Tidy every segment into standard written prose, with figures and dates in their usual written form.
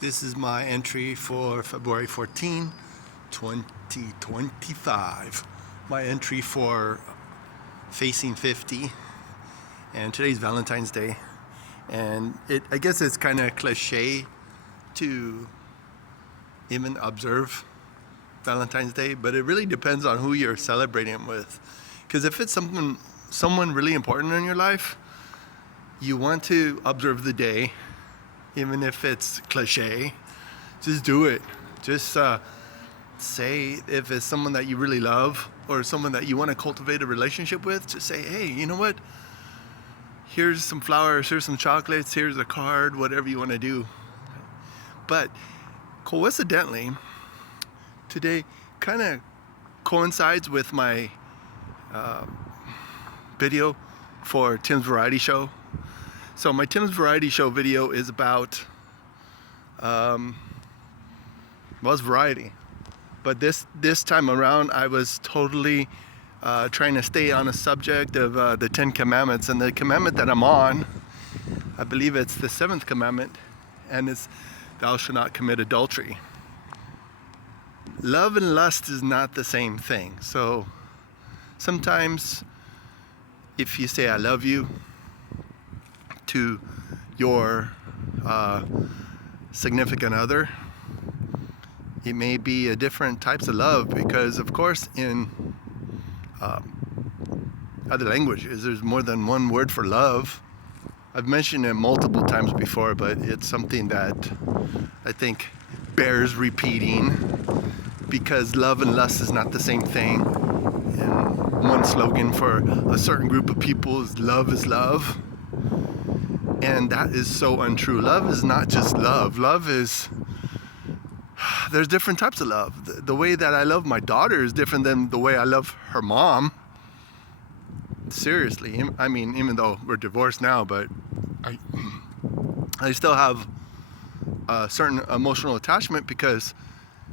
This is my entry for February 14, 2025. My entry for Facing 50. And today's Valentine's Day. And I guess it's kind of cliche to even observe Valentine's Day, but it really depends on who you're celebrating with. Because if it's someone really important in your life, you want to observe the day, even if it's cliche. Just do it. Just say, if it's someone that you really love or someone that you want to cultivate a relationship with, just say, hey, you know what? Here's some flowers, here's some chocolates, here's a card, whatever you want to do. But coincidentally, today kind of coincides with my video for Tim's Variety Show. So my Tim's Variety Show video is about, it's variety. But this time around, I was totally trying to stay on a subject of the 10 Commandments. And the commandment that I'm on, I believe it's the 7th commandment, and it's thou shalt not commit adultery. Love and lust is not the same thing. So sometimes if you say I love you to your significant other, it may be a different types of love, because of course in other languages there's more than one word for love. I've mentioned it multiple times before, but it's something that I think bears repeating, because love and lust is not the same thing. And one slogan for a certain group of people is love. And that is so untrue. Love is not just love. Love is, there's different types of love. The way that I love my daughter is different than the way I love her mom. Seriously, I mean, even though we're divorced now, but I still have a certain emotional attachment because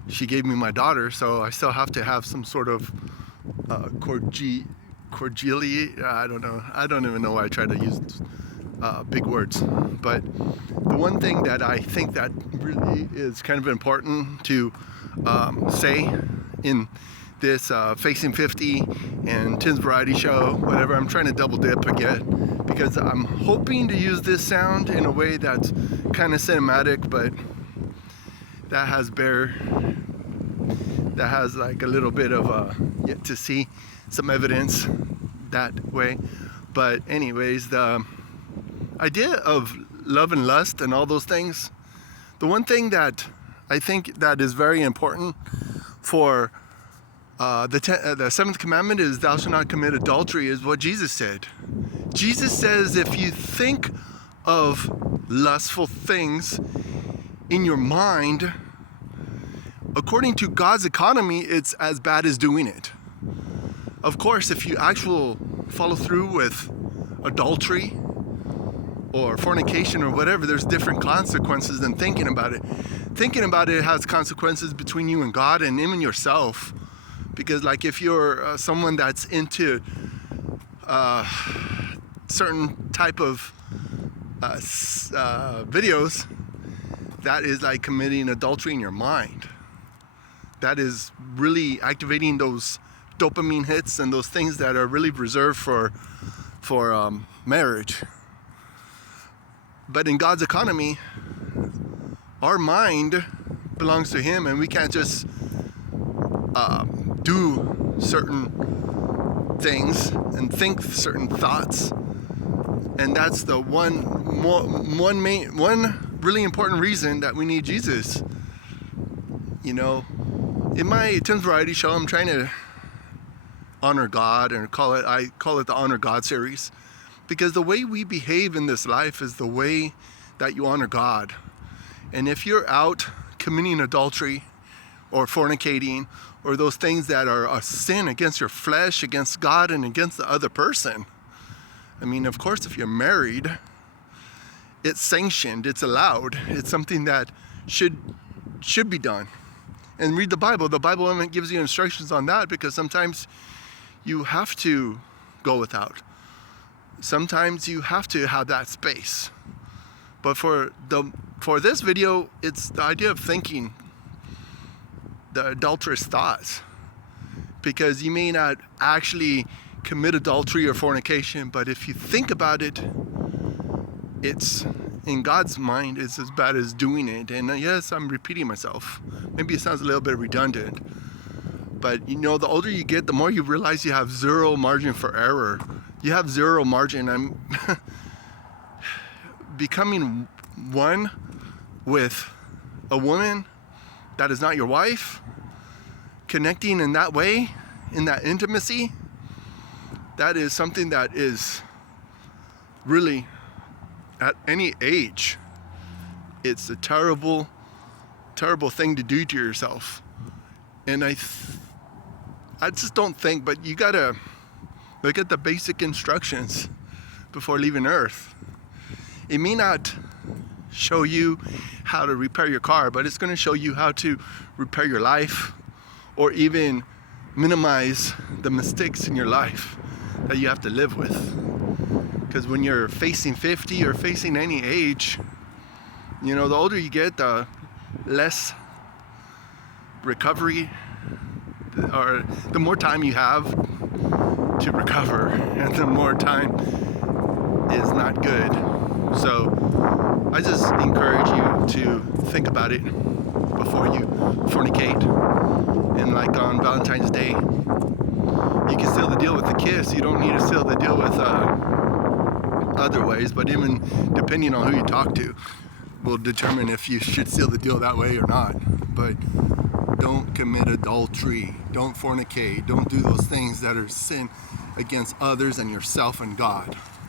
she gave me my daughter, so I still have to have some sort of cordiality. I don't know. I don't even know why I try to use big words. But the one thing that I think that really is kind of important to say in this Facing 50 and Tim's Variety Show, whatever, I'm trying to double dip again, because I'm hoping to use this sound in a way that's kind of cinematic, but that has like a little bit of yet to see some evidence that way. But anyways, the idea of love and lust and all those things, the one thing that I think that is very important for the 7th commandment is thou shalt not commit adultery, is what Jesus said. Jesus says if you think of lustful things in your mind, according to God's economy, it's as bad as doing it. Of course, if you actually follow through with adultery or fornication or whatever, there's different consequences than thinking about it. Thinking about it has consequences between you and God and even yourself. Because like if you're someone that's into certain type of videos, that is like committing adultery in your mind. That is really activating those dopamine hits and those things that are really reserved for marriage. But in God's economy, our mind belongs to Him, and we can't just do certain things and think certain thoughts. And that's the one really important reason that we need Jesus. You know, in my Tim's Variety Show, I'm trying to honor God, and I call it the Honor God series, because the way we behave in this life is the way that you honor God. And if you're out committing adultery or fornicating or those things that are a sin against your flesh, against God, and against the other person, I mean, of course, if you're married, it's sanctioned, it's allowed, it's something that should be done. And read the Bible. The Bible even gives you instructions on that, because sometimes you have to go without. Sometimes you have to have that space. But for the for this video, it's the idea of thinking the adulterous thoughts, because you may not actually commit adultery or fornication, but if you think about it, it's in God's mind, it's as bad as doing it. And yes, I'm repeating myself. Maybe it sounds a little bit redundant, but you know, the older you get, the more you realize you have zero margin for error. You have zero margin. I'm becoming one with a woman that is not your wife, connecting in that way, in that intimacy. That is something that is really, at any age, it's a terrible, terrible thing to do to yourself. And I just don't think, but you gotta look at the basic instructions before leaving Earth. It may not show you how to repair your car, but it's gonna show you how to repair your life, or even minimize the mistakes in your life that you have to live with. Because when you're facing 50 or facing any age, you know, the older you get, the less recovery, or the more time you have to recover, and the more time is not good. So I just encourage you to think about it before you fornicate. And like on Valentine's Day, you can seal the deal with a kiss. You don't need to seal the deal with other ways, but even depending on who you talk to will determine if you should seal the deal that way or not. But don't commit adultery, don't fornicate, don't do those things that are sin against others and yourself and God.